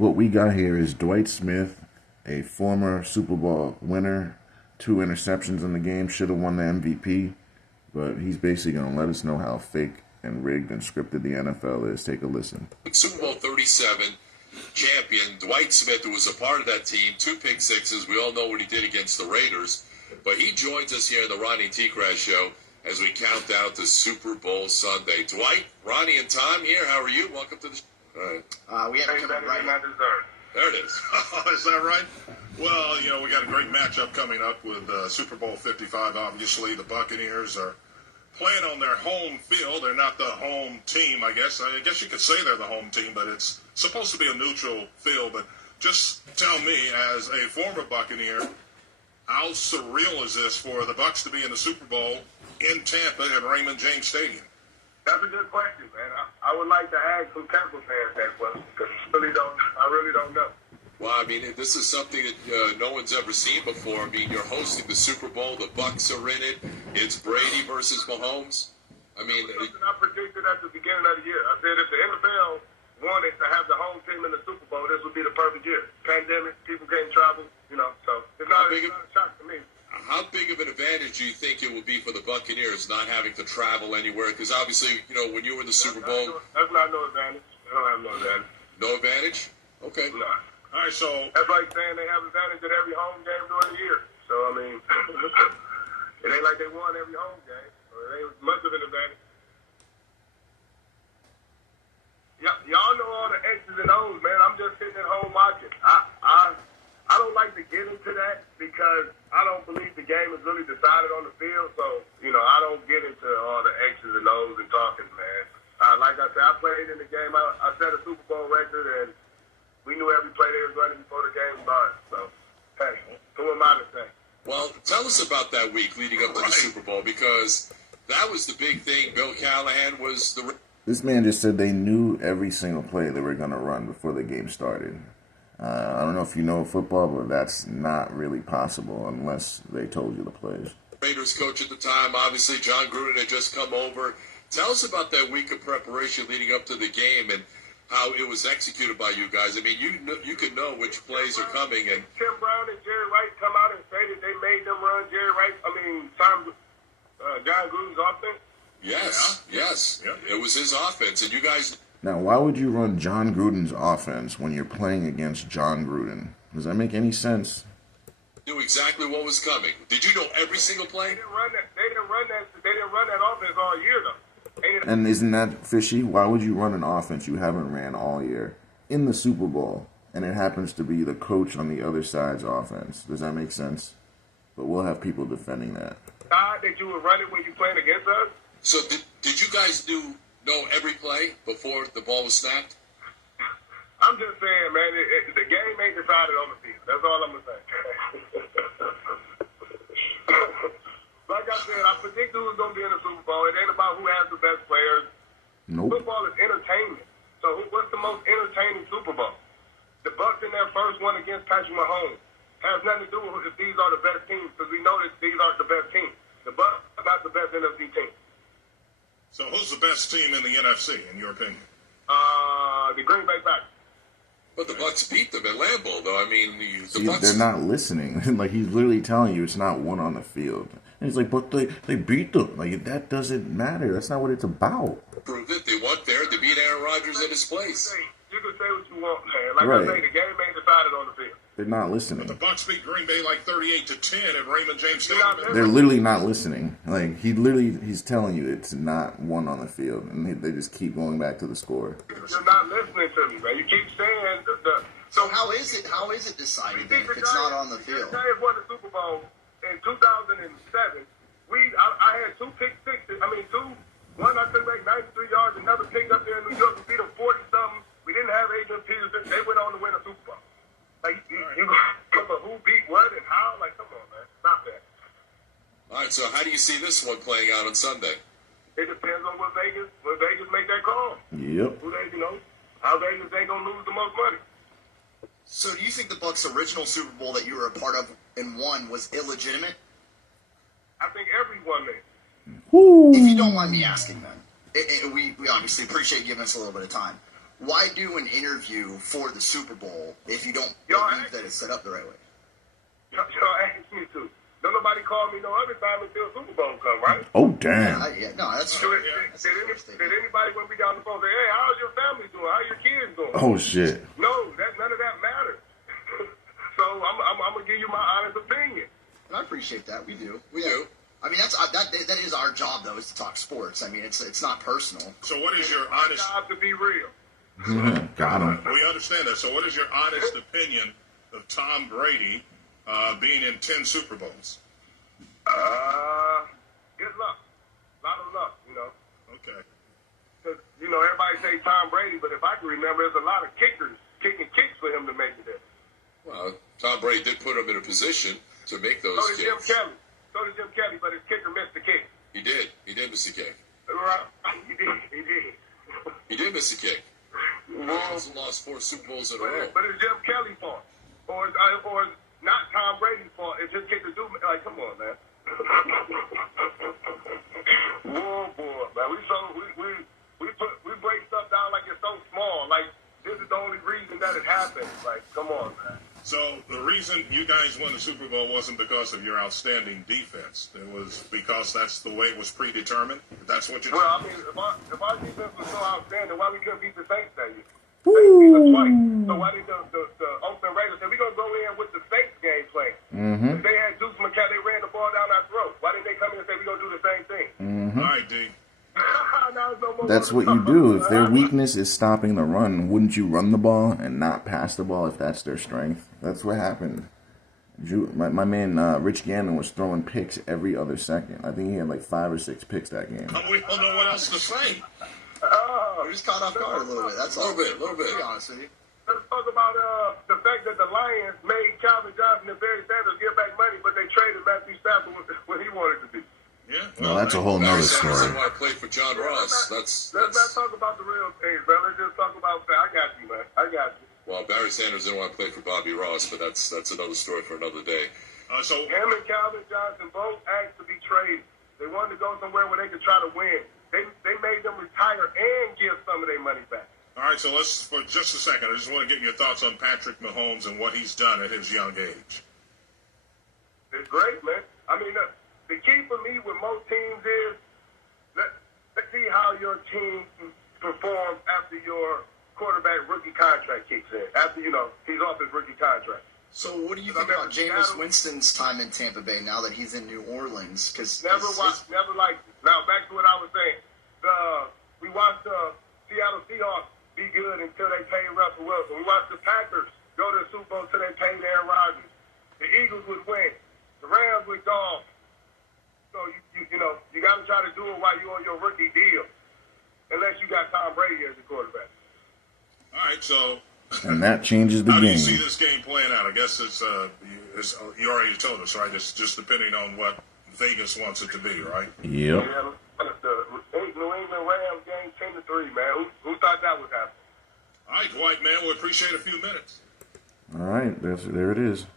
What we got here is Dwight Smith, a former Super Bowl winner, 2 interceptions in the game, should have won the MVP, but he's basically going to let us know how fake and rigged and scripted the NFL is. Take a listen. Super Bowl 37 champion, Dwight Smith, who was a part of that team, 2 pick sixes. We all know what he did against the Raiders, but he joins us here in the Ronnie T. Crash Show as we count down to Super Bowl Sunday. Dwight, Ronnie, and Tom here. How are you? Welcome to the show. All right. We had to come right now. There it is. Is that right? Well, we got a great matchup coming up with Super Bowl 55. Obviously, the Buccaneers are playing on their home field. They're not the home team, I guess. I guess you could say they're the home team, but it's supposed to be a neutral field. But just tell me, as a former Buccaneer, how surreal is this for the Bucs to be in the Super Bowl in Tampa at Raymond James Stadium? That's a good question, man. I would like to ask some Tampa fans that question because I really don't know. Well, I mean, this is something that no one's ever seen before. I mean, you're hosting the Super Bowl. The Bucs are in it. It's Brady versus Mahomes. I mean, something I predicted at the beginning of the year. I said if the NFL wanted to have the home team in the Super Bowl, this would be the perfect year. Pandemic, people can't travel, so it's not a shock to me. How big of an advantage do you think it will be for the Buccaneers not having to travel anywhere? Because obviously, when you were in the Super Bowl... That's not no advantage. They don't have no advantage. No advantage? Okay. No. All right, so... That's like saying they have advantage at every home game during the year. So, I mean, it ain't like they won every home game. So it ain't much of an advantage. Y'all know all the X's and O's, man. I'm just sitting at home watching. I don't like to get into that because I don't believe the game is really decided on the field. So, I don't get into all the X's and O's and talking, man. Like I said, I played in the game. I set a Super Bowl record, and we knew every play they was running before the game started. So, hey, who am I to say? Well, tell us about that week leading up to the Super Bowl because that was the big thing. Bill Callahan was the... This man just said they knew every single play they were going to run before the game started. I don't know if you know football, but that's not really possible unless they told you the plays. Raiders coach at the time, obviously, John Gruden had just come over. Tell us about that week of preparation leading up to the game and how it was executed by you guys. I mean, you could know which plays are coming. And Tim Brown and Jerry Rice come out and say that they made them run John Gruden's offense? Yes. Yeah. It was his offense, and you guys... Now, why would you run John Gruden's offense when you're playing against John Gruden? Does that make any sense? Knew exactly what was coming. Did you know every single play? They didn't run that offense all year, though. And isn't that fishy? Why would you run an offense you haven't ran all year in the Super Bowl, and it happens to be the coach on the other side's offense? Does that make sense? But we'll have people defending that. That you would run it when you playing against us? So did you guys know every play before the ball was snapped? I'm just saying, man, the game ain't decided on the field. That's all I'm going to say. Like I said, I predict who's going to be in the Super Bowl. It ain't about who has the best players. Nope. Football is entertainment. So what's the most entertaining Super Bowl? The Bucs in their first one against Patrick Mahomes has nothing to do with if these are the best teams because we know that these aren't the best teams. The Bucs are not the best NFC team. So who's the best team in the NFC, in your opinion? The Green Bay Packers. But the Bucs beat them at Lambeau, though. I mean, Bucs... They're not listening. Like, he's literally telling you it's not one on the field. And he's like, but they beat them. Like, that doesn't matter. That's not what it's about. Proved it. They went there to beat Aaron Rodgers in his place. You can say what you want, man. Like I say, the game ain't decided on the field. They're not listening. But the Bucs beat Green Bay like 38-10 at Raymond James Stadium. They're literally not listening. Like, he's telling you it's not one on the field, and they just keep going back to the score. You're not listening to me, man. You keep saying So how is it decided then if it's not on the field? The Giants won the Super Bowl in 2007. I had 2 pick sixes. One I took back 93 yards, another pick up there in New York. We beat them 40-something. We didn't have Adrian Peterson. They went on to win a Super Bowl. Like, you go for who beat what and how? Like, come on, man. Stop that. All right, so how do you see this one playing out on Sunday? It depends on when Vegas make that call. Yep. How Vegas they going to lose the most money. So do you think the Bucs' original Super Bowl that you were a part of and won was illegitimate? I think everyone is. Woo. If you don't mind me asking, then, we obviously appreciate giving us a little bit of time. why do an interview for the Super Bowl if you don't Yo, believe that it's set up the right way? Y'all asked me to. Don't nobody call me no other time until Super Bowl come, right? Oh, damn. No, that's Did anybody when we got on the phone say, hey, how's your family doing? How your kids doing? Oh, shit. No, none of that matters. So I'm gonna give you my honest opinion. And I appreciate that. We do. We do. I mean, that is our job, though, is to talk sports. I mean, it's not personal. So what is your My honest... job to be real. Got him. We understand that. So what is your honest opinion of Tom Brady being in 10 Super Bowls? Good luck. A lot of luck, you know. Okay. Because, you know, everybody say Tom Brady, but if I can remember, there's a lot of kickers kicking kicks for him to make it there. Well, Tom Brady did put him in a position to make those So did Jim kicks. Kelly. But his kicker missed the kick. He did. He did miss a kick. Right. He did. He did miss a kick. He lost 4 Super Bowls in a row. But it's Jim Kelly's fault. Or it's not Tom Brady's fault. It's just kickers do. Like, come on, man. Whoa, boy, man. We break stuff down like it's so small. Like, this is the only reason that it happened. Like, come on, man. So the reason you guys won the Super Bowl wasn't because of your outstanding defense. It was because that's the way it was predetermined. That's what you're Well, I mean, if our defense was so outstanding, why we couldn't beat the Saints that year? They beat us twice. So why did the Oakland Raiders say, we're going to go in with the Saints game plan? If they had Deuce McCall, they ran the ball down our throat. Why didn't they come in and say, we're going to do the same thing? All right, D. That's what you do. If their weakness is stopping the run, wouldn't you run the ball and not pass the ball if that's their strength? That's what happened. My man Rich Gannon was throwing picks every other second. I think he had like 5 or 6 picks that game. We don't know what else to say. We're just caught off guard a little bit. That's all. A little bit. To be honest with you. Let's talk about the fact that the Lions made Calvin Johnson and Barry Sanders give back money, but they traded Matthew Stafford when he wanted to be. Yeah. Well, that's a whole nother story. Didn't want to play for John Ross. Let's not talk about the real things, man. Let's just talk about. I got you, man. I got you. Well, Barry Sanders didn't want to play for Bobby Ross, but that's another story for another day. So Him and Calvin Johnson both asked to be traded. They wanted to go somewhere where they could try to win. They made them retire and give some of their money back. all right. So let's for just a second. I just want to get your thoughts on Patrick Mahomes and what he's done at his young age. It's great, man. I mean, the key for me with most teams is let's see how your team performs after your quarterback rookie contract kicks in. After, he's off his rookie contract. So what do you think about Jameis Winston's time in Tampa Bay now that he's in New Orleans? Never liked it. Now, back to what I was saying. We watched the Seattle Seahawks be good until they paid Russell Wilson. We watched the Packers go to the Super Bowl until they paid Aaron Rodgers. The Eagles would win. The Rams would golf. So, you got to try to do it while you're on your rookie deal, unless you got Tom Brady as your quarterback. All right. So. And that changes the How game. do you see this game playing out? I guess it's you already told us, right? It's just depending on what Vegas wants it to be, right? Yep. Yeah, the New England Rams game 10-3, man. Who thought that would happen? All right, Dwight, man. We appreciate a few minutes. All right. There it is.